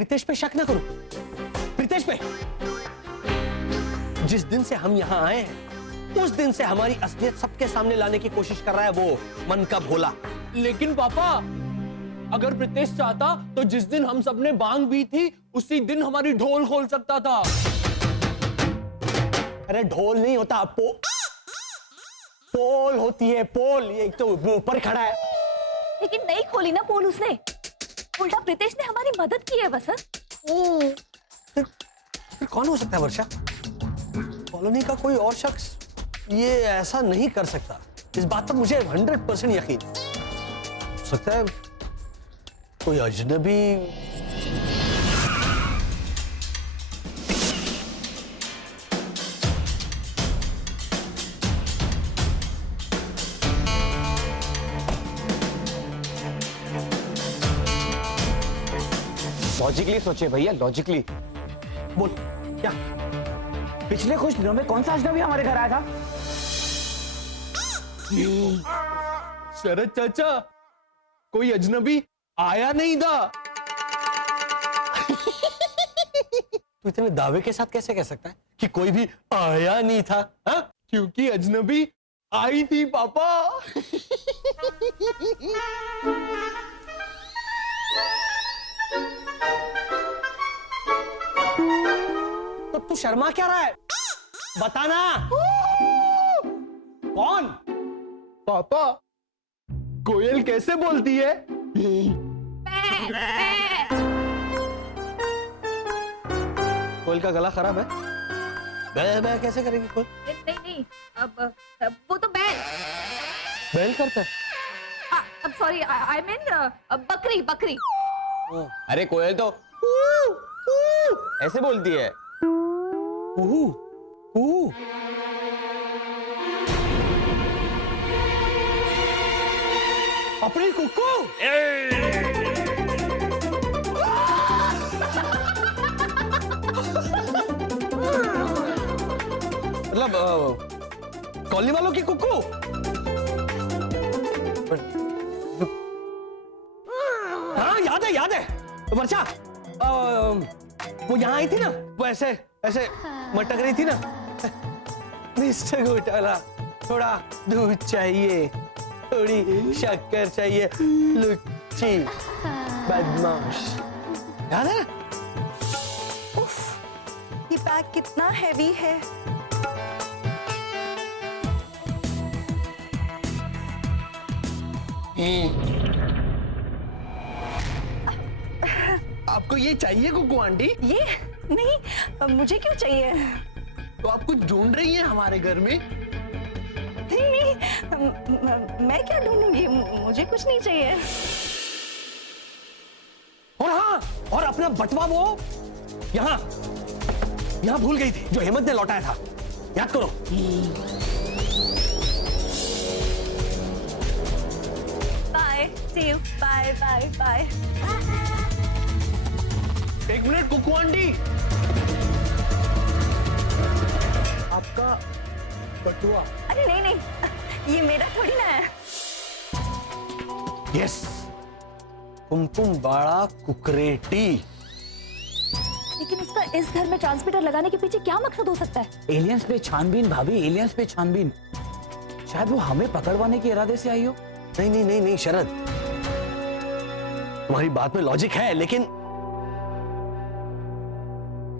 प्रीतेश पे शक ना करो, प्रीतेश पे। जिस दिन से हम यहाँ आए हैं उस दिन से हमारी असलियत सबके सामने लाने की कोशिश कर रहा है वो मन का भोला। लेकिन पापा, अगर प्रीतेश चाहता तो जिस दिन हम सबने बांग पी थी उसी दिन हमारी ढोल खोल सकता था। अरे ढोल नहीं होता, पोल होती है, पोल। ये तो ऊपर खड़ा है। लेकिन नहीं खोली ना पोल उसने, उल्टा प्रीतेश ने हमारी मदद की है वसंत। फिर कौन हो सकता है वर्षा? कॉलोनी का कोई और शख्स ये ऐसा नहीं कर सकता। इस बात पर मुझे 100% यकीन। हो सकता है कोई अजनबी। लॉजिकली सोचिए भैया, लॉजिकली। बोल क्या? पिछले कुछ दिनों में कौन सा अजनबी हमारे घर आया था? शरद चाचा, कोई अजनबी आया नहीं था। तू इतने दावे के साथ कैसे कह सकता है कि कोई भी आया नहीं था? हा? क्योंकि अजनबी आई थी पापा। तो तू शर्मा क्या रहा है? बताना कौन? पापा, कोयल कैसे बोलती है? कोयल का गला खराब है। बै बै कैसे करेगी कोयल? नहीं नहीं, अब वो तो बैल। बैल करता है। अब सॉरी, आई मीन बकरी बकरी। अरे कोयल तो ऐसे बोलती है। अपनी कुक्कू। मतलब कॉलोनी वालों की कुक्कू। हाँ याद है वर्षा। वो यहाँ आई थी ना, वो ऐसे ऐसे मटक रही थी ना। मिस्टर घोटाला, थोड़ा दूध चाहिए, थोड़ी शक्कर चाहिए, लुच्ची बदमाश। याद है? उफ, ये बैग कितना हैवी है। आपको ये चाहिए कुकू आंटी? ये नहीं, मुझे क्यों चाहिए? तो आप कुछ ढूंढ रही हैं हमारे घर में? नहीं, मैं क्या ढूंढूंगी, मुझे कुछ नहीं चाहिए। और हाँ, और अपना बटवा वो यहाँ भूल गई थी जो हेमंत ने लौटाया था। याद करो। Bye, see you, bye bye bye. एक मिनट कुकू आंटी, आपका बटुआ। अरे नहीं, ये मेरा थोड़ी ना है। यस, कुमकुम बाड़ा कुकरेटी। लेकिन उसका इस घर में ट्रांसमीटर लगाने के पीछे क्या मकसद हो सकता है? एलियंस पे छानबीन भाभी, एलियंस पे छानबीन। शायद वो हमें पकड़वाने के इरादे से आई हो। नहीं शरद, तुम्हारी बात में लॉजिक है, लेकिन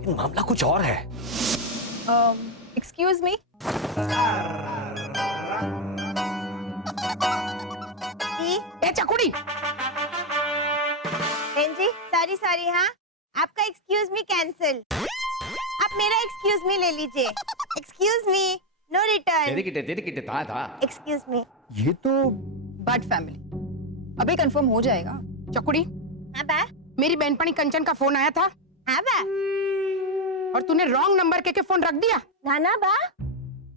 मामला कुछ और है। Excuse me. चकुड़ी बहन जी, सॉरी हाँ, आपका एक्सक्यूज मी कैंसिल। आप मेरा एक्सक्यूज मी ले लीजिए। Excuse me, no return. था। Excuse me. ये तो बट फैमिली अभी कंफर्म हो जाएगा। चकुड़ी, हाँ बा। मेरी बहनपणी कंचन का फोन आया था हाँ बा। और तूने रॉन्ग नंबर के फोन रख दिया। ना बा,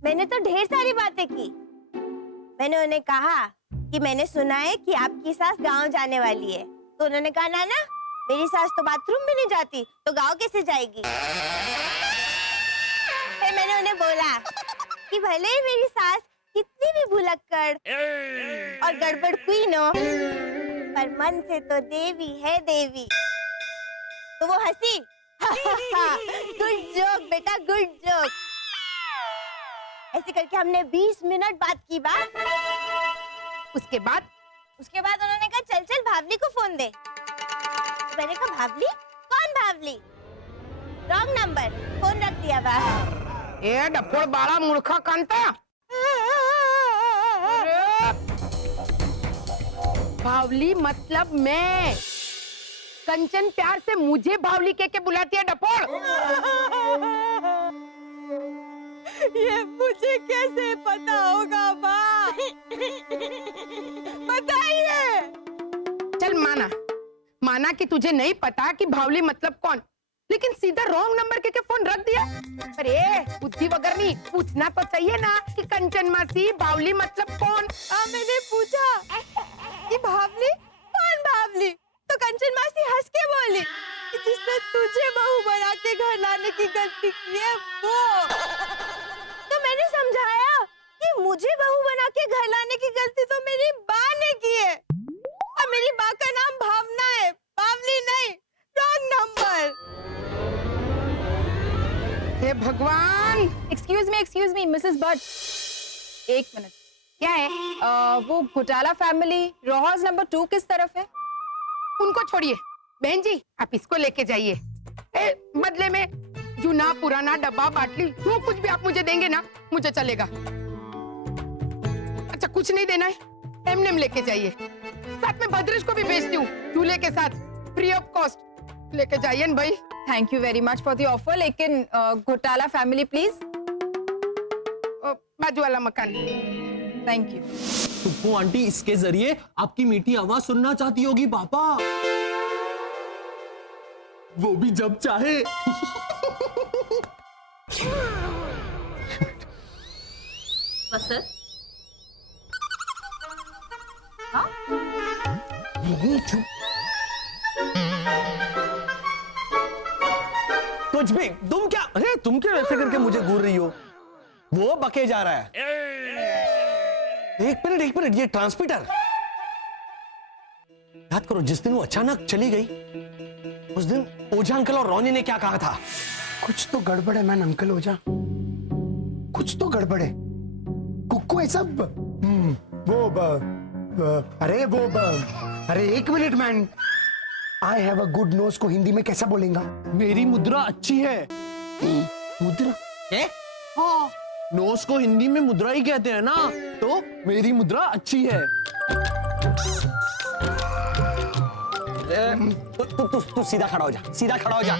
मैंने तो ढेर सारी बातें की। मैंने उन्हें कहा कि मैंने सुना है कि आपकी सास गांव जाने वाली है, तो उन्होंने कहा ना मेरी सास तो बाथरूम भी नहीं जाती, तो गांव कैसे जाएगी। फिर मैंने उन्हें बोला कि भले ही मेरी सास कितनी भी भुलक्कड़ और गड़बड़ क्वीन हो, पर मन से तो देवी है देवी। तो वो हंसी। गुड जोक बेटा, गुड जोक। ऐसे करके हमने 20 मिनट बात की। बात उसके बाद उन्होंने कहा चल चल भावली को फोन दे। मैंने कहा भावली? कौन भावली? रॉन्ग नंबर, फोन रख दिया बाहर। ए डफोड़ बाड़ा मूर्खा कांता। भावली मतलब मैं। कंचन प्यार से मुझे भावली के बुलाती है डफोड़। ये मुझे कैसे पता होगा माँ? बताइए। चल माना कि तुझे नहीं पता कि भावली मतलब कौन, लेकिन सीधा रॉन्ग नंबर के फोन रख दिया। अरे बुद्धि वगैरह नहीं, पूछना तो चाहिए ना कि कंचन मासी भावली मतलब कौन। मैंने पूछा कि भावली कौन भावली, तो कंचन मासी हंस के बोली कि जिसने तुझे बहू बना के घर लाने की गलती की है वो। तो मैंने समझाया कि मुझे बहू बना के घर लाने की गलती तो मेरी माँ ने की है, और मेरी माँ का नाम भावना है, बावली नहीं। Wrong number. हे भगवान। एक्सक्यूज मी मिसेस भट्ट, एक मिनट। क्या है? वो घोटाला फैमिली रोहास नंबर 2 किस तरफ है? उनको छोड़िए बहन जी, आप इसको लेके जाइए। बदले में जूना पुराना डब्बा बाटली जो कुछ भी आप मुझे देंगे ना, मुझे चलेगा। अच्छा कुछ नहीं देना है, एमनेम लेके जाइए। साथ में भद्रेश को भी भेजती हूँ दूल्हे के साथ, फ्री ऑफ कॉस्ट। लेके जाइए न भाई। Thank you very much for the offer, लेकिन घोटाला फैमिली प्लीज। बाजू वाला मकान। Thank you. टुप्पू आंटी इसके जरिए आपकी मीठी आवाज सुनना चाहती होगी पापा, वो भी जब चाहे। बसर कुछ भी। तुम क्या, अरे तुम क्या ऐसे करके मुझे घूर रही हो? वो बके जा रहा है। एक मिनट, ये ट्रांसमीटर याद करो, जिस दिन वो अचानक चली गई उस दिन ओझा अंकल और रोनी ने क्या कहा था? कुछ तो गड़बड़ है मैन अंकल ओझा, कुछ तो गड़बड़ है। कुक्कू ऐसा अरे एक minute man, I have a good nose को हिंदी में कैसा बोलेगा? मेरी मुद्रा अच्छी है। मुद्रा? हाँ, नोज को हिंदी में मुद्रा ही कहते हैं ना, तो मेरी मुद्रा अच्छी है। तू सीधा खड़ा हो जा, सीधा खड़ा हो जा।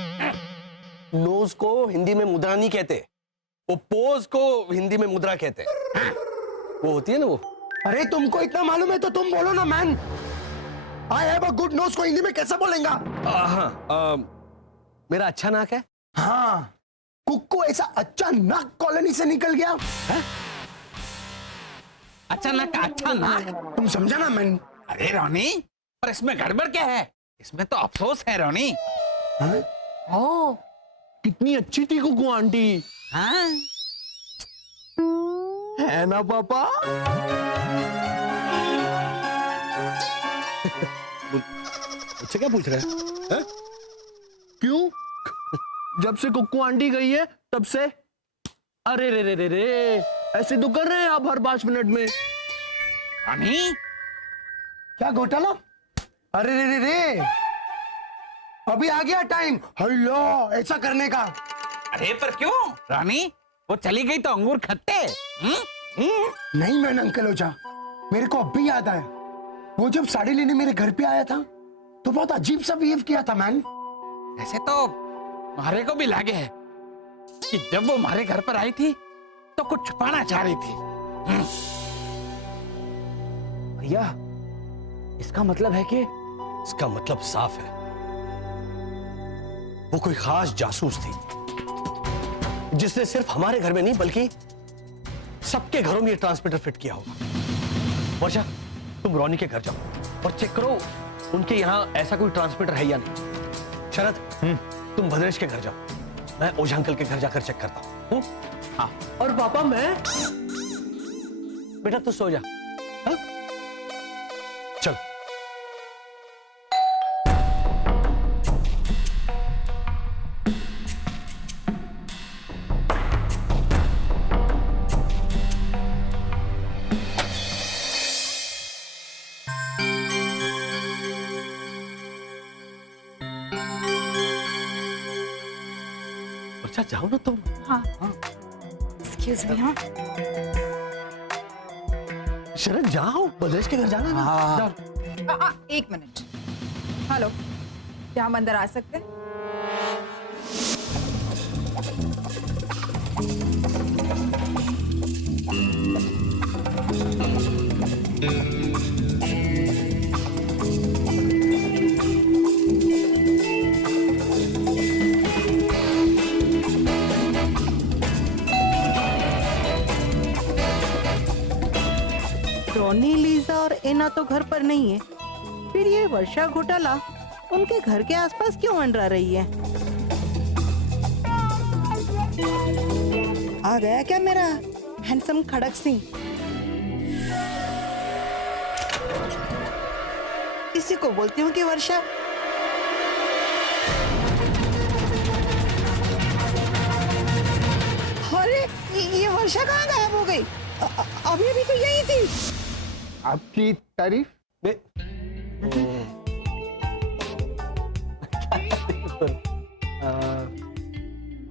नोज को हिंदी में मुद्रा नहीं कहते, वो पोज को हिंदी में मुद्रा कहते। वो होती है ना वो। अरे तुमको इतना मालूम है तो तुम बोलो ना man. I have a good nose को हिंदी में कैसा बोलेगा? मेरा अच्छा नाक है। हाँ, कुक्कू ऐसा अच्छा नाक कॉलोनी से निकल गया है? अच्छा नाक। तुम समझा ना मैन? अरे रोनी, पर इसमें गड़बड़ क्या है? इसमें तो अफसोस है रोनी। हाँ, कितनी अच्छी थी कुकू आंटी। हाँ? है ना पापा? मुझसे क्या पूछ रहे हैं? क्यों? जब से कुक्कू आंटी गई है तब से। अरे रे, ऐसे तो कर रहे हैं आप हर 5 मिनट में। रोनी, क्या घोटाला? अरे रे, अभी आ गया टाइम हेलो ऐसा करने का। अरे पर क्यों रोनी? वो चली गई तो अंगूर खट्टे। नहीं मैन अंकल ओझा, मेरे को अब भी याद आया, वो जब साड़ी लेने मेरे घर पे आया था तो बहुत अजीब सा बिहेव किया था मैन। ऐसे तो मारे को भी लगे है कि जब वो हमारे घर पर आई थी तो कुछ छुपाना चाह रही थी। भैया, इसका मतलब है कि इसका मतलब साफ है, वो कोई खास जासूस थी जिसने सिर्फ हमारे घर में नहीं बल्कि सबके घरों में ये ट्रांसमीटर फिट किया होगा। वर्षा, तुम रोनी के घर जाओ और चेक करो उनके यहाँ ऐसा कोई ट्रांसमीटर है या नहीं। शरद, तुम भद्रेश के घर जाओ, मैं ओझा अंकल के घर जाकर चेक करता हूँ। हाँ, और पापा मैं? बेटा तू सो जा। हाँ? चल। अच्छा जाओ ना तुम। हाँ एक्सक्यूज मी। हाँ शरद जाओ, बद्रेश के घर जाना ना। हाँ। जाओ। एक मिनट। हेलो, क्या हम अंदर आ सकते हैं? रॉनी, लीजा और एना तो घर पर नहीं है, फिर ये वर्षा घोटाला उनके घर के आसपास क्यों मंडरा रही है? आ गया क्या मेरा हैंडसम खड़क सिंह? इसी को बोलती हूँ कि वर्षा। अरे ये वर्षा कहाँ गायब हो गई? अभी अभी तो यही थी। आपकी तारीफ?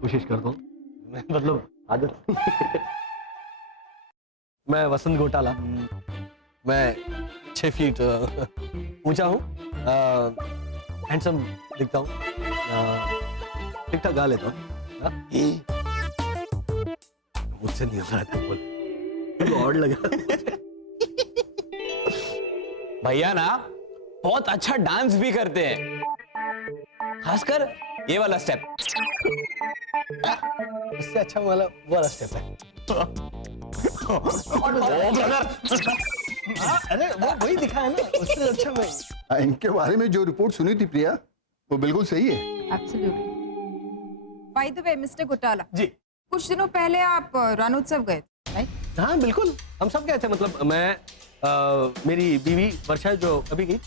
कोशिश करता हूँ, मतलब आदत। मैं वसंत घोटाला, मैं 6 फीट ऊंचा हूँ, हैंडसम दिखता हूँ, ठीक ठाक गा लेता हूँ। मुझसे नहीं हो रहा था, बोल और लगा। भैया ना बहुत अच्छा डांस भी करते हैं, खासकर ये वाला स्टेप। उससे अच्छा वाला वाला स्टेप है। अरे वो वही दिखा है ना, उससे अच्छा मैं। इनके बारे में जो रिपोर्ट सुनी थी प्रिया, वो बिल्कुल सही है। Absolutely. By the way mister घोटाला जी, कुछ दिनों पहले आप रणोत्सव गए थे, राइट? हाँ बिल्कुल, हम सब गए थे। मतलब मैं मेरी बीवी वर्षा जो अभी गई।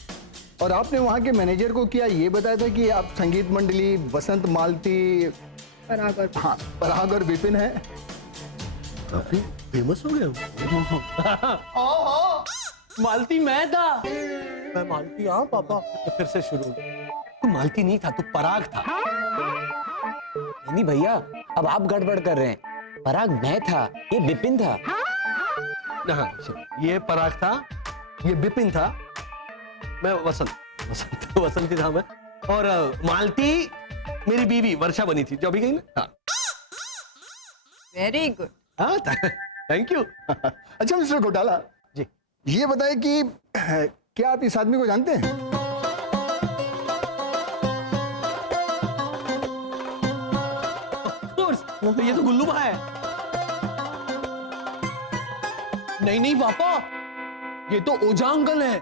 और आपने वहाँ के मैनेजर को क्या ये बताया था कि आप संगीत मंडली वसंत मालती, पराग और हाँ पराग और विपिन है? काफी फेमस हो गए हो। मालती मैं था। मैं मालती, हाँ पापा। तो फिर से शुरू हो गया। तू मालती नहीं था, तू पराग था। नहीं भैया, अब आप गड़बड़ कर रहे हैं। पराग मैं था, ये विपिन था। हाँ, ये पराग था, ये विपिन था, मैं वसंत वसंत ही था मैं। और मालती मेरी बीवी वर्षा बनी थी, जो अभी गई ना। हाँ। Very good. हाँ, थैंक यू। अच्छा मिस्टर घोटाला जी, ये बताए कि क्या आप इस आदमी को जानते हैं? तो ये तो गुल्लू भाई है। नहीं नहीं पापा, ये तो ओझा अंकल है।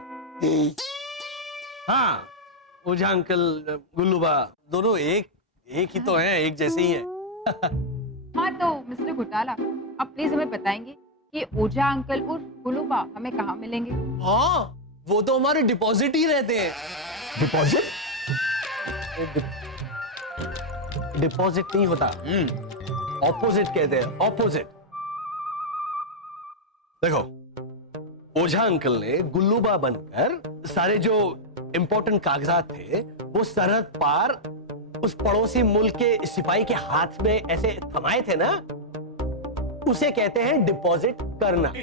हाँ, ओझा अंकल, गुल्लूबा, दोनों एक ही तो हैं, एक जैसे ही हैं। हाँ तो मिस्टर घोटाला, आप प्लीज हमें बताएंगे कि ओझा अंकल उर्फ गुलूबा हमें कहाँ मिलेंगे? हाँ, वो तो हमारे डिपॉजिट ही रहते हैं। डिपॉजिट? डिपॉजिट नहीं होता, ऑपोजिट कहते हैं, ऑपोजिट। देखो, ओझा अंकल ने गुल्लूबा बनकर सारे जो इंपॉर्टेंट कागजात थे वो सरहद पार उस पड़ोसी मुल्क के सिपाही के हाथ में ऐसे थमाए थे ना, उसे कहते हैं डिपॉजिट करना।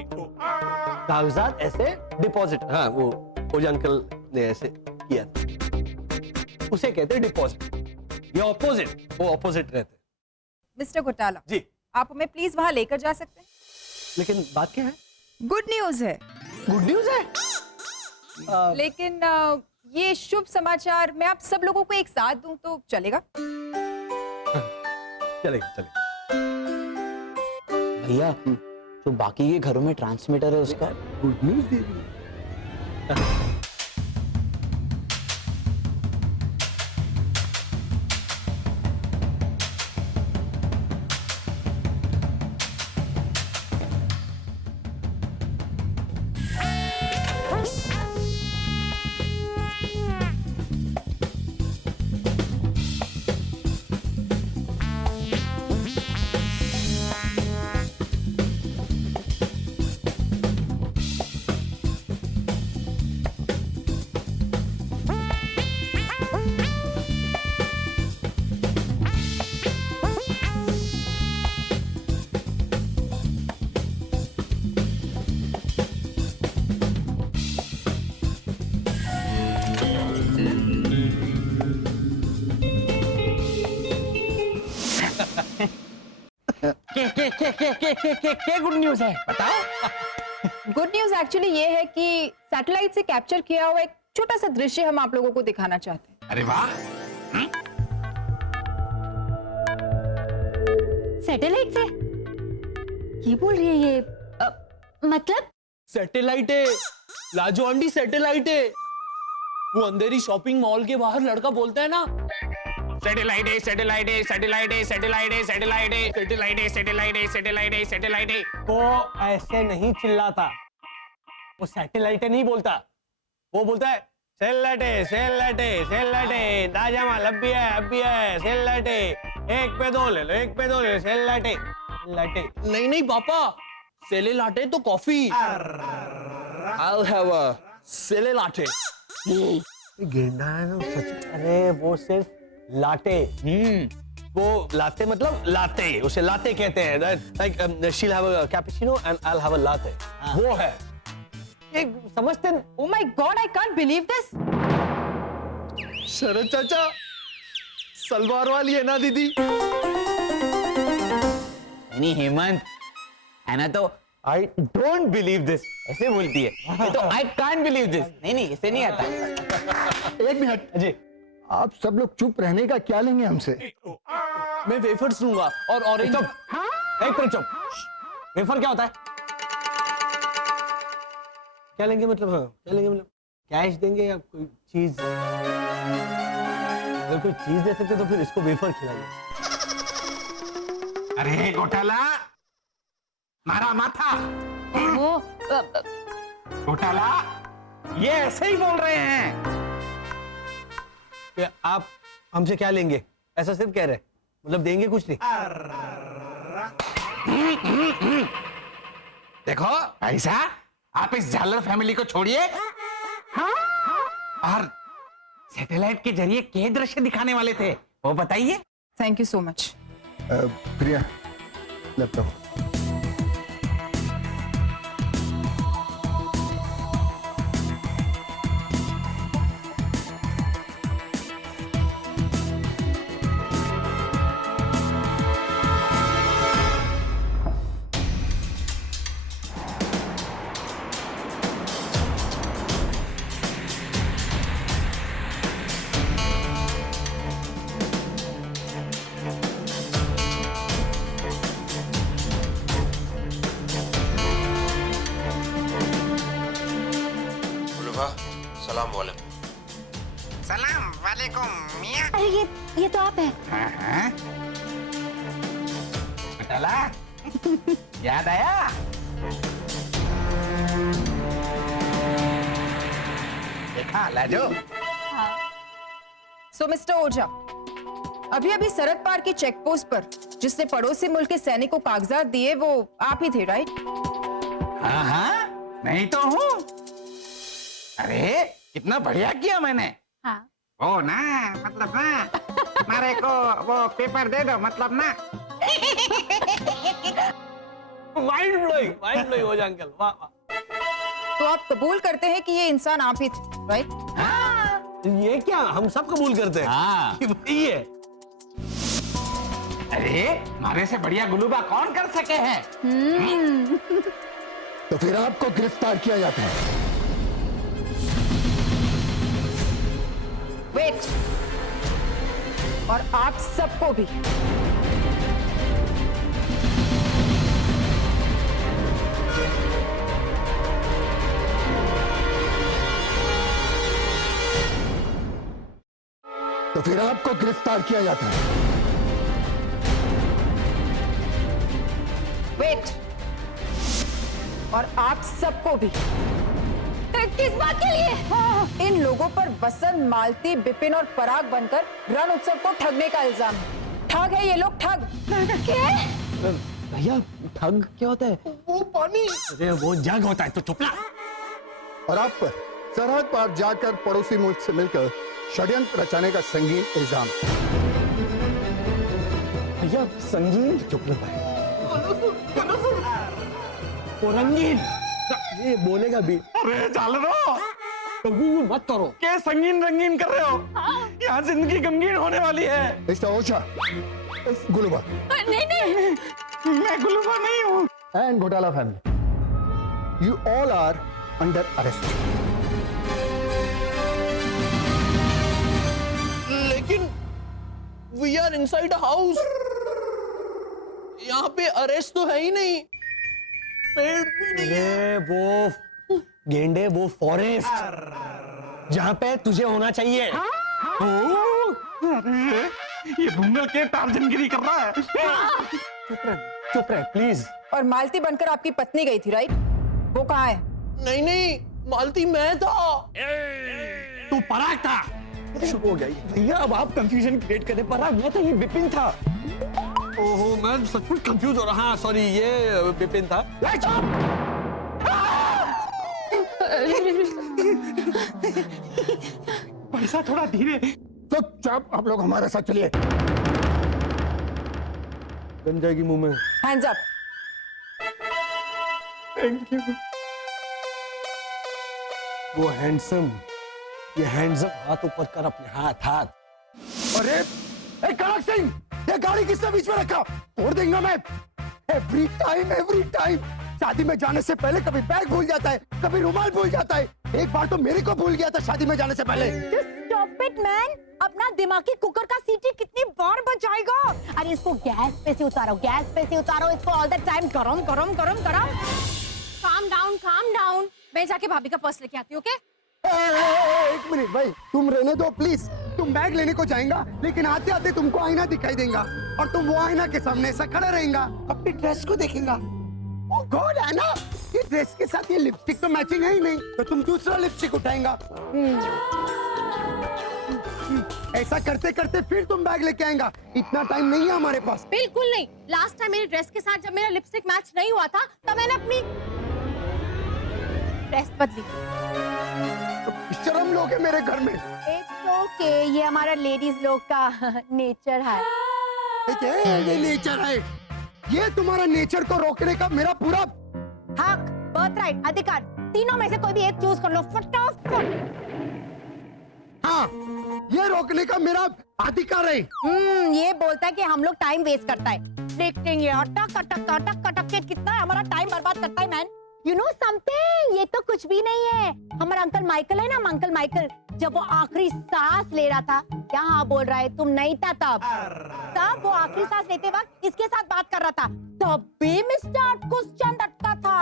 कागजात ऐसे डिपॉजिट, हाँ वो ओझा अंकल ने ऐसे किया था, उसे कहते हैं डिपॉजिट। ये ऑपोजिट, वो ऑपोजिट रहते हैं। मिस्टर घोटाला जी, आप हमें प्लीज वहां लेकर जा सकते हैं? लेकिन बात क्या है? गुड न्यूज है। गुड न्यूज है? लेकिन ये शुभ समाचार मैं आप सब लोगों को एक साथ दूं तो चलेगा? चलेगा चलेगा। भैया, जो बाकी के घरों में ट्रांसमीटर है उसका गुड न्यूज दे दी। क्या गुड न्यूज है बताओ। गुड न्यूज एक्चुअली ये है कि सैटेलाइट से कैप्चर किया हुआ एक छोटा सा दृश्य हम आप लोगों को दिखाना चाहते हैं। अरे वाह। सैटेलाइट से ये बोल रही है ये मतलब सैटेलाइट है लाजो आंटी, सैटेलाइट है। वो अंधेरी शॉपिंग मॉल के बाहर लड़का बोलता है ना, सैटेलाइट है, सैटेलाइट है, सैटेलाइट है, सैटेलाइट है, सैटेलाइट है, सैटेलाइट है, सैटेलाइट है, सैटेलाइट है, सैटेलाइट है। वो ऐसे नहीं चिल्लाता, वो सैटेलाइट नहीं बोलता, वो बोलता है सेल्लाटे सेल्लाटे सेल्लाटे दाजामा लब्बी है अब्बी है सेल्लाटे एक पे दो ले लो, एक पे दो ले लो, सेल्लाटे सेल्लाटे। नहीं नहीं पापा, सेले लाटे तो कॉफी। I'll have a सेले लाटे। गेंडा है ना सच। अरे वो सिर्फ लाटे। वो लाते मतलब लाते, उसे लाते कहते हैं। Like she'll have a cappuccino and I'll have a latte। वो है। एक समझते हैं? Oh my God, I can't believe this. शरद चाचा, सलवार वाली है ना दीदी? नहीं हेमंत, है ना तो आई डोंट बिलीव दिस ऐसे बोलती है। ये तो आई कांट बिलीव दिस। नहीं ऐसे नहीं आता। एक मिनट जी, आप सब लोग चुप रहने का क्या लेंगे हमसे? मैं वेफर्स लूंगा और ऑरेंज। चुप, एक मिनट चुप। वेफर क्या होता है? क्या लेंगे मतलब? हाँ, क्या लेंगे मतलब? कैश देंगे या कोई चीज? अगर कोई चीज दे सकते तो फिर इसको वेफर खिलाइए। अरे घोटाला, मारा माथा। वो घोटाला, ये ऐसे ही बोल रहे हैं। कि आप हमसे क्या लेंगे? ऐसा सिर्फ कह रहे हैं, मतलब देंगे कुछ नहीं। देखो ऐसा, आप इस झालर फैमिली को छोड़िए और सैटेलाइट के जरिए क्या दृश्य दिखाने वाले थे वो बताइए। Thank you so much. Priya, laptop. सलाम वालेकुम। सलाम वालेकुम मियां। अरे ये तो आप हैं। हाँ? घोटाला, याद आया? देखा लाजो? सो मिस्टर ओझा, अभी सरहद पार की चेक पोस्ट पर जिसने पड़ोसी मुल्क के सैनिक को कागजात दिए वो आप ही थे, राइट? हाँ, नहीं तो हूँ। अरे कितना बढ़िया किया मैंने। हाँ। ओ ना, मतलब ना, मारे को वो पेपर दे दो, मतलब ना। माइंड ब्लोइंग हो जाए अंकल, वाह वाह। तो आप कबूल करते हैं कि ये इंसान आप ही थे, राइट? ये क्या, हम सब कबूल करते हैं। हाँ। कि वही है। अरे मारे से बढ़िया गुलूबा कौन कर सके हैं? तो फिर आपको गिरफ्तार किया जाता है। वेट, और आप सबको भी। तो फिर आपको गिरफ्तार किया जाता है। वेट, और आप सबको भी। किस बात के लिए? इन लोगों पर वसंत, मालती, बिपिन और पराग बनकर रण उत्सव को ठगने का इल्जाम है। ठग है ये लोग, ठग। भैया ठग क्या होता है? वो पानी। अरे वो जग होता है, तो चुप ना। और आप पर सरहद पार जाकर पड़ोसी मुल्क से मिलकर षड्यंत्र रचाने का संगीन इल्जाम। भैया संगीन, चुप ना भाई। वो रंगीन, ये बोलेगा भी। अरे झालरो, कभी मत करो। क्या संगीन रंगीन कर रहे हो? यहाँ जिंदगी गमगीन होने वाली है। मिस्टर ओझा, गुलूबा, नहीं मैं गुलूबा नहीं हूँ। एंड घोटाला family, you all are under arrest. लेकिन वी आर इनसाइड हाउस, यहाँ पे अरेस्ट तो है ही नहीं, पेड़ भी नहीं है। अरे वो गेंडे, वो फॉरेस्ट जहाँ पे तुझे होना चाहिए। ये भूंगल के टार्जनगिरी कर रहा है। चुप रह प्लीज। और मालती बनकर आपकी पत्नी गई थी, राइट? वो कहाँ है? नहीं नहीं, मालती मैं था। तू पराग था। शुभ हो गया भैया, अब आप कंफ्यूजन क्रिएट करने। पराग मैं तो ये विपिन था। ओहो, मैं सचमुच कंफ्यूज हो रहा। हाँ सॉरी, ये विपिन था। पैसा थोड़ा धीरे। चुपचाप आप लोग हमारे साथ चलिए। बन जाएगी मुंह में। Hands up. Thank you. वो हैंडसम, ये हैंड्सम, हाथ ऊपर कर अपने, हाथ हाथ। अरे ए कनक सिंह, ये गाड़ी किसने बीच में रखा? तोड़ देंगे मैं। एवरी टाइम शादी में जाने से पहले कभी बैग भूल जाता है, कभी रुमाल भूल जाता है। एक बार तो मेरे को भूल गया था शादी में जाने से पहले। स्टॉप इट मैन, अपना दिमागी कुकर का सीटी कितनी बार बजाएगा? अरे इसको गैस पे से उतारो, गैस पे से उतारो इसको, ऑल द टाइम गरम गरम गरम गरम। Calm down. मैं जाके भाभी का पर्स लेके आती हूँ, ओके? एक मिनट भाई, तुम रहने दो प्लीज। तुम बैग लेने को जाएगा, लेकिन आते आते तुमको आईना दिखाई देगा और तुम वो आईना के सामने ऐसा खड़ा रहेगा, अपनी ड्रेस को देखेगा। ओ गॉड, है ना, ये ड्रेस के साथ ये लिपस्टिक तो मैचिंग है ही नहीं, तो तुम दूसरा लिपस्टिक उठाएगा। ऐसा करते करते फिर तुम बैग लेके आएगा। इतना टाइम नहीं है हमारे पास। बिल्कुल नहीं। लास्ट टाइम मेरी ड्रेस के साथ जब मेरा लिपस्टिक मैच नहीं हुआ था, तब मैंने अपनी ड्रेस बदली। शर्म लोग है मेरे घर में। इट्स ओके, ये हमारा लेडीज लोग का नेचर है। ठीक है, ये नेचर है। ये तुम्हारा नेचर को रोकने का मेरा पूरा हक, बर्थराइट, अधिकार, तीनों में से कोई भी एक चूज कर लो फटाफट। हाँ, ये रोकने का मेरा अधिकार है। ये बोलता है कि हम लोग टाइम वेस्ट करता है। देखते हैं अटक अटक अटक अटक के कितना हमारा टाइम बर्बाद करता है मैन। यू नो समथिंग, ये तो कुछ भी नहीं है। हमारा अंकल माइकल है ना, अंकल माइकल, जब वो आखिरी सांस ले रहा था, क्या हाँ बोल रहा है, तुम नहीं था तब वो आखिरी सांस लेते वक्त इसके साथ बात कर रहा था, तब भी मिस्टर क्वेश्चन अटका था।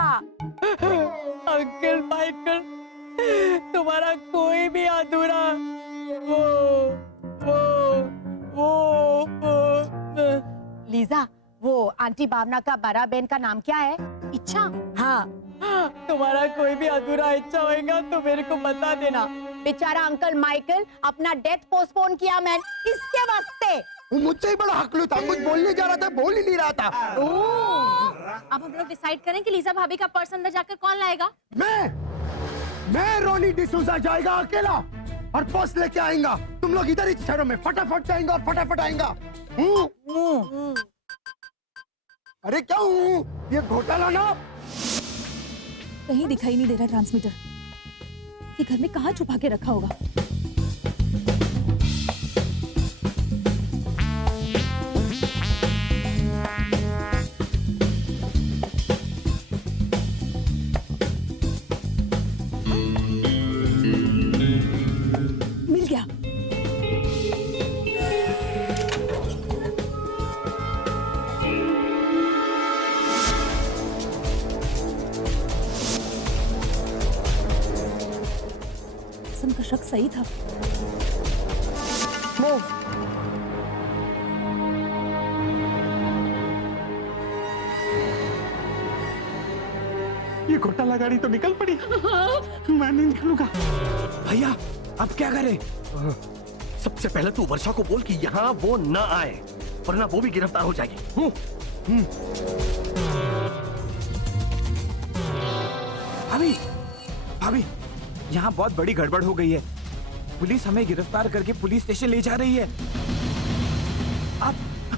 अंकल माइकल, तुम्हारा कोई भी अधूरा लीजा, वो आंटी भावना का बड़ा बहन का नाम क्या है? इच्छा। हाँ, तुम्हारा कोई भी अधूरा इच्छा होएगा तो मेरे को बता देना। बेचारा अंकल माइकल अपना डेथ पोस्टपोन किया मैन, इसके वास्ते। वो मुझसे ही बड़ा हकलू था, कुछ बोलने जा रहा था, बोल ही नहीं रहा था। अब हम लोग डिसाइड करें कि लीजा भाभी का पर्स अंदर जाकर कौन लाएगा? मैं रोनी डिसूजा जाएगा अकेला और पर्स लेके आएगा। तुम लोग इधर ही ठहरो, में फटाफट जाएंगे और फटाफट आएगा। अरे क्या हूँ, ये घोटाला ना। कहीं दिखाई नहीं दे रहा ट्रांसमीटर, कि घर में कहाँ छुपा के रखा होगा। मिल गया। का शक सही था। मूव। ये घोटाला गाड़ी तो निकल पड़ी। मैं नहीं निकलूंगा। भैया अब क्या करें? सबसे पहले तू वर्षा को बोल कि यहाँ वो ना आए, वरना वो भी गिरफ्तार हो जाएगी। भाभी, भाभी, यहाँ बहुत बड़ी गड़बड़ हो गई है। पुलिस हमें गिरफ्तार करके पुलिस स्टेशन ले जा रही है।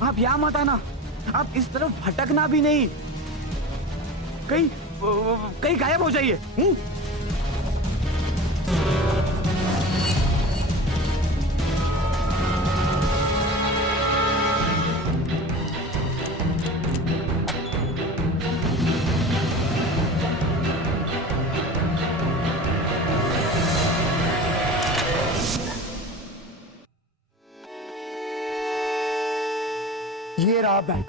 आप यहाँ मत आना, आप इस तरफ भटकना भी नहीं, कहीं गायब हो जाइए। ये रहा बैग।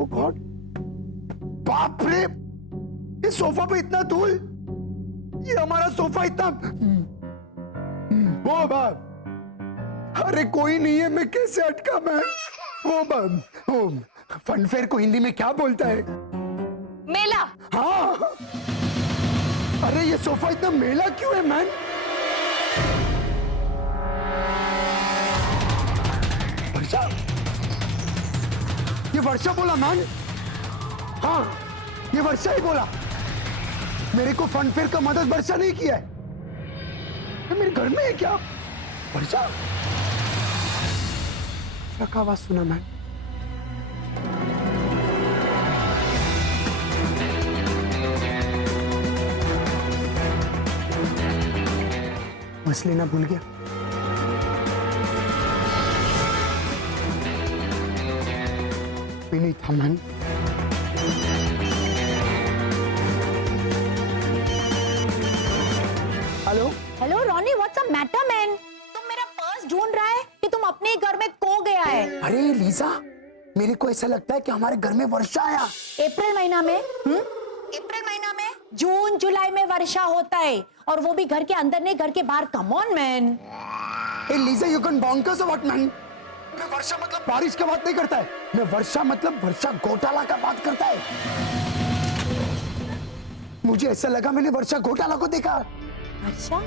ओ गॉड, बाप रे, इस सोफा पे इतना धूल, ये हमारा सोफा इतना, वो बाप, अरे कोई नहीं है, मैं कैसे अटका मैं? वो बाप, वो फनफेयर को हिंदी में क्या बोलता है? मेला। हाँ, अरे ये सोफा इतना मेला क्यों है मैन? वर्षा, ये वर्षा बोला मैन। हाँ, ये वर्षा ही बोला। मेरे को फनफेयर का मदद वर्षा नहीं किया है। ये मेरे घर में है क्या? वर्षा का आवाज सुना मैन। बस लेना भूल गया। भी नहीं था man. Hello hello Ronnie, what's a matter man? तुम मेरा पर्स ढूंढ रहा है कि तुम अपने ही घर में खो गया है? अरे लीजा, मेरे को ऐसा लगता है कि हमारे घर में वर्षा आया। अप्रैल महीना में? अप्रैल महीना में? जून जुलाई में वर्षा होता है, और वो भी घर के अंदर नहीं, घर के बाहर। Come on man. A Lisa, you can bonkers और व्हाट मैन? मैं वर्षा मतलब बारिश का बात नहीं करता है, मैं वर्षा मतलब वर्षा घोटाला का बात करता है। मुझे ऐसा लगा मैंने वर्षा घोटाला को देखा। वर्षा?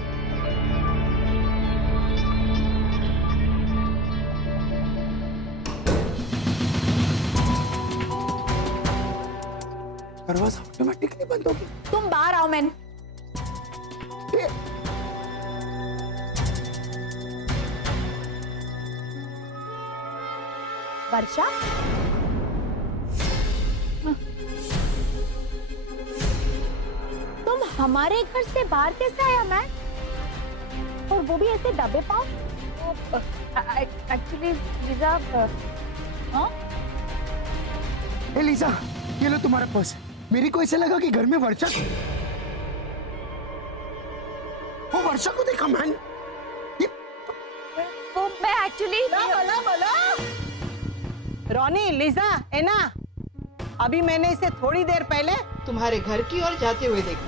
दरवाजा ऑटोमेटिकली बंद हो गया। तुम बाहर आओ मैन। वर्षा, तुम हमारे घर से बाहर कैसे आया मैन? और वो भी ऐसे दबे पाओ? एक्चुअली लीजा, हाँ? ए लीजा, ये लो तुम्हारा पर्स। मेरे को ऐसा लगा कि घर में वर्षा, वो वर्षा को देखा मैन। वो मैं एक्चुअली रॉनी, लीजा, एना, अभी मैंने इसे थोड़ी देर पहले तुम्हारे घर की ओर जाते हुए देखा।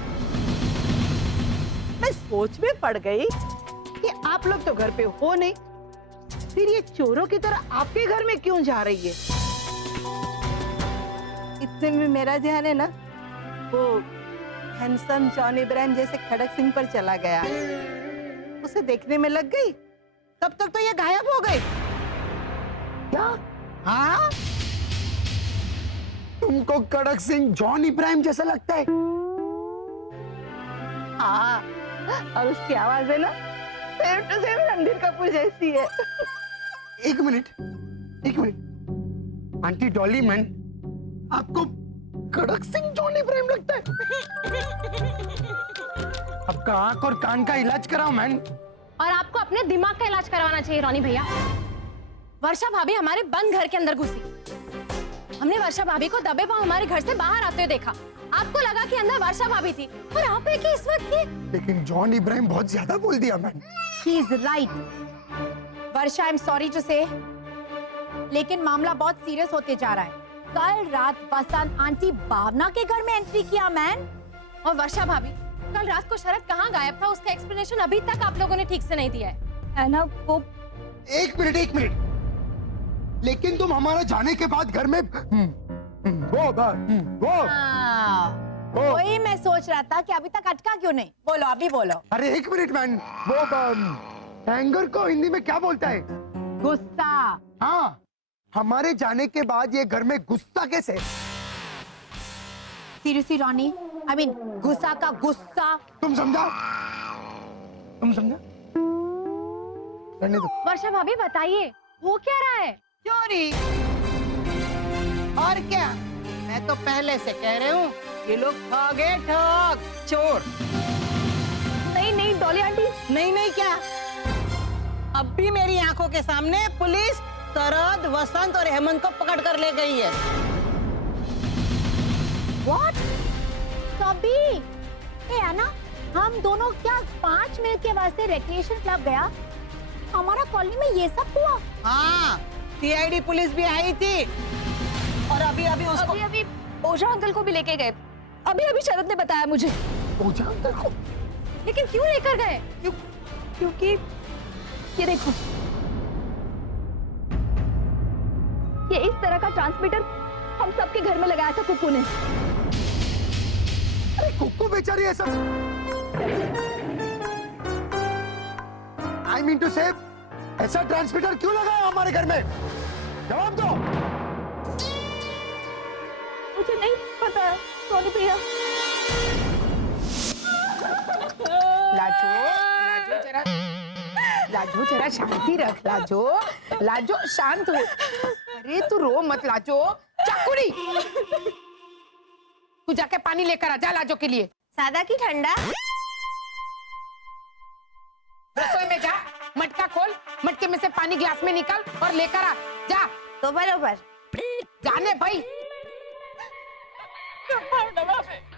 मैं सोच में पड़ गई कि आप लोग तो घर पे हो नहीं, फिर ये चोरों की तरह आपके घर में क्यों जा रही है? इतने में मेरा ध्यान है ना, वो हैंडसम जॉन इब्राहिम जैसे खड़क सिंह पर चला गया। उसे देखने में लग गई, तब तक तो ये गायब हो गई। क्या? हाँ, तुमको कड़क सिंह जॉन इब्राहिम जैसा लगता है? हाँ, और उसकी आवाज है ना, same to same Ranbir Kapoor जैसी है। एक मिनट, एक मिनट, आंटी डॉली मैन, आपको कड़क सिंह जॉन इब्राहिम लगता है? आपका आंख और कान का इलाज कराओ मैन। और आपको अपने दिमाग का इलाज करवाना चाहिए रॉनी भैया। वर्षा भाभी हमारे बंद घर के अंदर घुसी। हमने वर्षा भाभी को दबे पांव हमारे घर से बाहर आते हुए देखा। आपको लगा कि अंदर वर्षा भाभी थी, और आप है कि इस वक्त थी। लेकिन जॉन इब्राहिम बहुत ज्यादा बोल दिया man. He is right. Varsha, I am sorry to say, लेकिन मामला बहुत सीरियस होते जा रहा है। कल रात वसंत आंटी भावना के घर में एंट्री किया मैन। और वर्षा भाभी, कल रात को शरद कहाँ गायब था, उसका एक्सप्लेनेशन अभी तक आप लोगों ने ठीक से नहीं दिया है ना? वो एक मिनट, लेकिन तुम हमारा जाने के बाद घर में वही मैं सोच रहा था कि अभी तक अटका क्यों नहीं। बोलो, अभी बोलो। अरे एक मिनट मैन, वो एंगर को हिंदी में क्या बोलता है? गुस्सा। हाँ, हमारे जाने के बाद ये घर में गुस्सा कैसे? सीरियसली रॉनी, आई मीन गुस्सा का गुस्सा। तुम समझा? रहने दो। वर्षा भाभी बताइए, हो क्या रहा है? चोरी। और क्या, मैं तो पहले से कह रही हूँ, ये लोग ठगे ठग, चोर। नहीं डॉली आंटी, नहीं क्या, अब भी मेरी आंखों के सामने पुलिस शरद, वसंत और हेमंत को पकड़ कर ले गई है। What? कभी? ए आना, हम दोनों क्या 5 मिनट के वास्ते रिक्रिएशन क्लब गया, हमारा कॉलोनी में ये सब हुआ। हाँ, सीआईडी पुलिस भी आई थी और अभी अभी उसको अभी ओझा अंकल को भी लेके गए। अभी शरद ने बताया मुझे। ओझा अंकल को? लेकिन क्यों लेकर गए? क्योंकि ये देखो, ये इस तरह का ट्रांसमीटर हम सबके घर में लगाया था कुक्कू ने। अरे कुक्कू बेचारी ऐसा, आई मीन टू से ऐसा ट्रांसमीटर क्यों लगाया हमारे घर में? जवाब दो। मुझे नहीं पता सोनी भैया। लाजो जरा शांति रख। लाजो शांत हो। अरे तू रो मत लाजो। चाकुड़ी, तू जाके पानी लेकर आ जा लाजो के लिए। सादा की ठंडा? रसोई में जा, मटका खोल, मटके में से पानी ग्लास में निकाल और लेकर आ जा। तो बरोबर जाने भाई।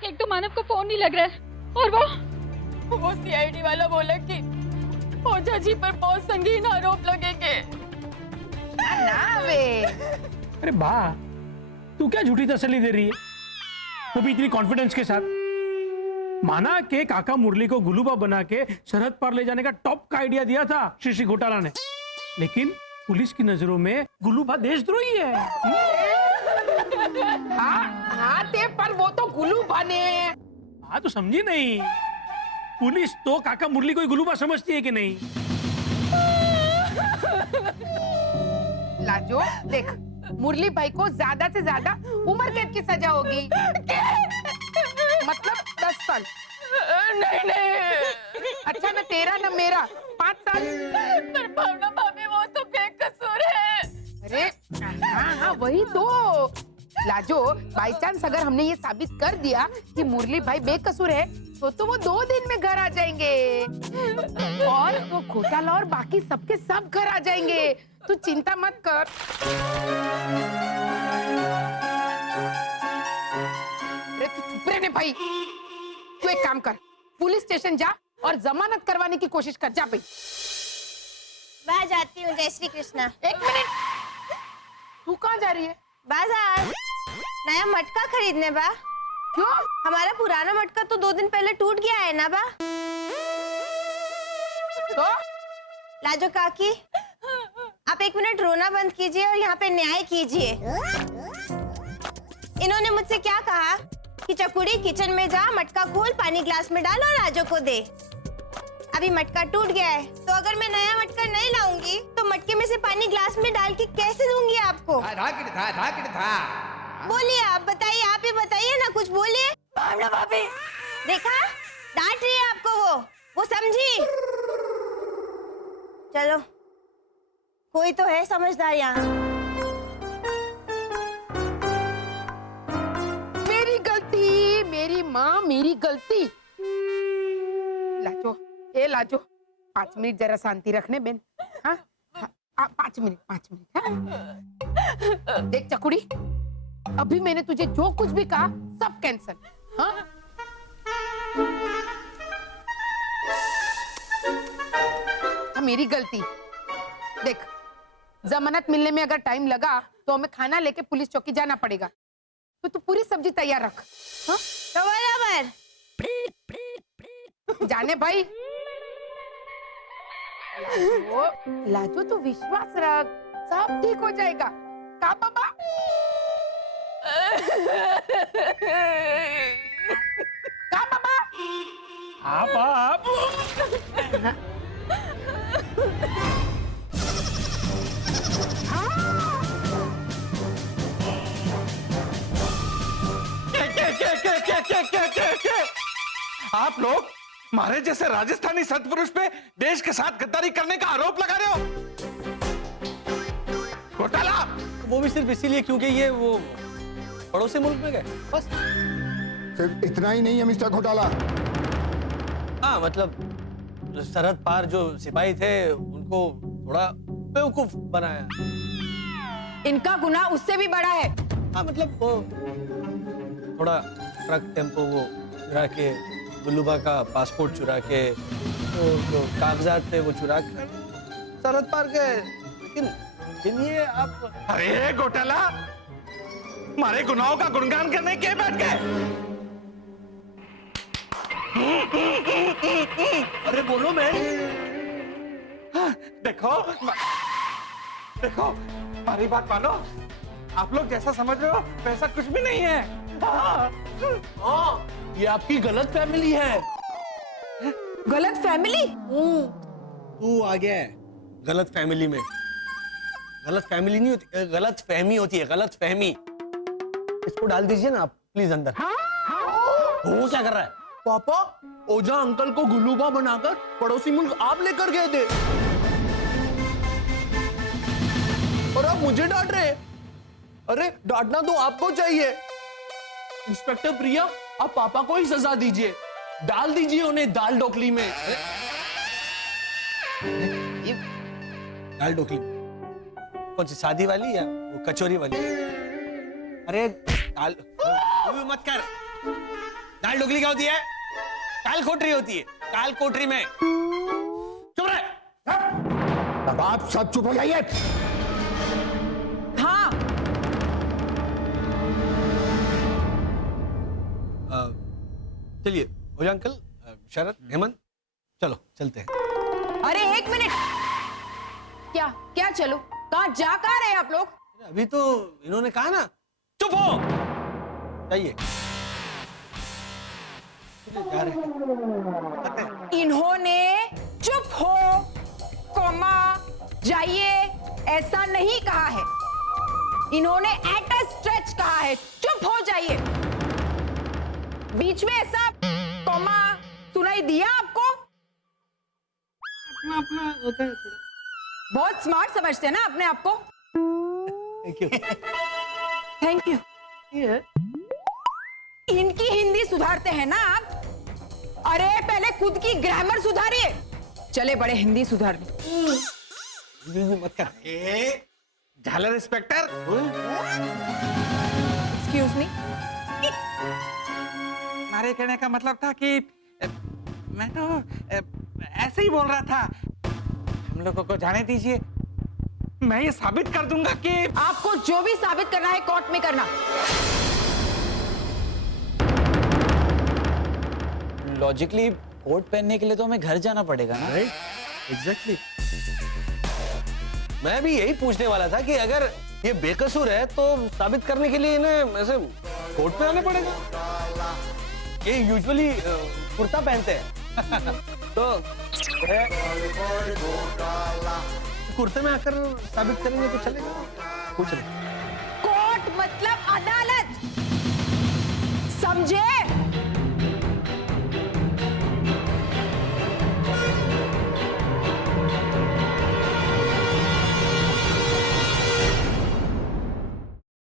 एक तो मानव को फोन नहीं लग रहा है और वो सीआईडी वाला बोला कि ओझा जी पर बहुत संगीन आरोप लगेंगे। ना वे। अरे बा, तू क्या झूठी तसल्ली दे रही है? वो भी इतनी कॉन्फिडेंस के साथ। माना के काका मुरली को गुलूबा बना के सरहद पार ले जाने का टॉप का आइडिया दिया था श्री घोटाला ने, लेकिन पुलिस की नजरों में गुलूबा देशद्रोही है। हाँ ते पर वो तो गुलूबा ने। हाँ तो समझी नहीं, पुलिस तो काका मुरली को ही गुलूबा समझती है कि नहीं? लाजो देख, मुरली भाई को ज्यादा से ज्यादा उम्र कैद की सजा होगी, मतलब 10 साल। नहीं। अच्छा न तेरा न मेरा 5 साल। पर भावना भाभी वो तो बेकसूर है। अरे हाँ वही तो। लाजो बाई चांस अगर हमने ये साबित कर दिया कि मुरली भाई बेकसूर है तो वो 2 दिन में घर आ जाएंगे और वो घोटाला और बाकी सबके सब घर आ जाएंगे। तू चिंता मत कर। अरे तू चुप रहे भाई। तू एक काम कर, पुलिस स्टेशन जा और जमानत करवाने की कोशिश कर। जा भाई। मैं जाती हूँ। जय श्री कृष्णा। 1 मिनट, तू कहाँ जा रही है? बाजार नया मटका खरीदने बा। क्यों? हमारा पुराना मटका तो 2 दिन पहले टूट गया है ना बा। तो लाजो काकी, आप 1 मिनट रोना बंद कीजिए और यहाँ पे न्याय कीजिए। इन्होंने मुझसे क्या कहा कि चकुड़ी किचन में जा, मटका खोल, पानी ग्लास में डाल और राजो को दे। अभी मटका टूट गया है, तो अगर मैं नया मटका नहीं लाऊंगी तो मटके में से पानी ग्लास में डाल के कैसे दूंगी आपको? बोलिए, आप बताइए, आप ही बताइए ना, कुछ बोलिए। भाभी देखा, डांट रही है आपको वो समझी। चलो, कोई तो है समझदार यहाँ। मेरी गलती, मेरी माँ, मेरी गलती। लाजो, ए लाजो, 5 मिनट जरा शांति रखने बेन। हाँ 5 मिनट। हाँ? देख चकुड़ी, अभी मैंने तुझे जो कुछ भी कहा सब कैंसल। हाँ? मेरी गलती। देख, जमानत मिलने में अगर टाइम लगा तो हमें खाना लेके पुलिस चौकी जाना पड़ेगा, तो तू पूरी सब्जी तैयार रख। हाँ? तो बराबर। जाने भाई। लाजो तू विश्वास रख, सब ठीक हो जाएगा। का बाबा? का बाबा? आप आप लोग हमारे जैसे राजस्थानी सत्पुरुष पे देश के साथ गद्दारी करने का आरोप लगा रहे हो। घोटाला वो भी सिर्फ इसीलिए क्योंकि ये वो पड़ोसी मुल्क में गए, बस। सिर्फ इतना ही नहीं है मिस्टर घोटाला। हाँ मतलब सरहद पार जो सिपाही थे उनको थोड़ा बेवकूफ बनाया। इनका गुनाह उससे भी बड़ा है। हाँ मतलब वो थोड़ा ट्रक टेम्पो वो गिरा के गुल्लूबा का पासपोर्ट चुरा के, वो जो कागजात थे वो चुरा के सरहद पार गए। लेकिन ये आप अरे घोटाला, हमारे गुनाहों का गुणगान करने के बैठ गए। अरे बोलो मैं देखो देखो, हमारी बात मानो, आप लोग जैसा समझ रहे हो वैसा कुछ भी नहीं है। हाँ, ये आपकी गलत फैमिली है। गलत फैमिली? तू आ गया है गलत फैमिली में। गलत फैमिली नहीं होती, गलत फहमी होती है, गलत फहमी। इसको डाल दीजिए ना आप प्लीज अंदर। वो क्या कर रहा है? पापा, ओझा अंकल को गुल्लूबा बनाकर पड़ोसी मुल्क आप लेकर गए थे और आप मुझे डांट रहे हैं। अरे डांटना तो आपको चाहिए। इंस्पेक्टर प्रिया, आप पापा को ही सजा दीजिए, डाल दीजिए उन्हें दाल ढोकली में। दाल ढोकली कौन सी, शादी वाली या वो कचौरी वाली? अरे दाल मत कर। दाल ढोकली क्या होती है? काल कोठरी होती है, काल कोठरी में। चुप रहे। अब आप सब चुप हो जाइए। हाँ, चलिए भोजा अंकल, शरद, हेमंत, चलो चलते हैं। अरे एक मिनट, क्या क्या चलो? कहाँ रहे हैं आप लोग? अभी तो इन्होंने कहा ना चुप हो जाइए। जा रहे हैं। इन्होंने चुप हो कोमा जाइए ऐसा नहीं कहा है, इन्होंने एट अ स्ट्रेच कहा है चुप हो जाइए। बीच में ऐसा कोमा सुनाई दिया आपको? अपना होता है थोड़ा। बहुत स्मार्ट समझते हैं ना अपने आप को। Thank you. Thank you. इनकी हिंदी सुधारते हैं ना आप? अरे पहले खुद की ग्रामर सुधारिए, चले बड़े हिंदी सुधारने। मत कर। झालर इंस्पेक्टर, एक्सक्यूज मी। हमारे कहने का मतलब था कि मैं तो ऐसे ही बोल रहा था। हम लोगों को जाने दीजिए, मैं ये साबित कर दूंगा कि आपको जो भी साबित करना है कोर्ट में करना। लॉजिकली कोट पहनने के लिए तो हमें घर जाना पड़ेगा ना? एग्जैक्टली। मैं भी यही पूछने वाला था कि अगर ये बेकसूर है तो साबित करने के लिए इन्हें ऐसे कोर्ट पे आना पड़ेगा। ये यूजुअली कुर्ता पहनते हैं तो कुर्ते में आकर साबित करेंगे तो चलेगा। पूछ रहे। कोर्ट मतलब अदालत, समझे?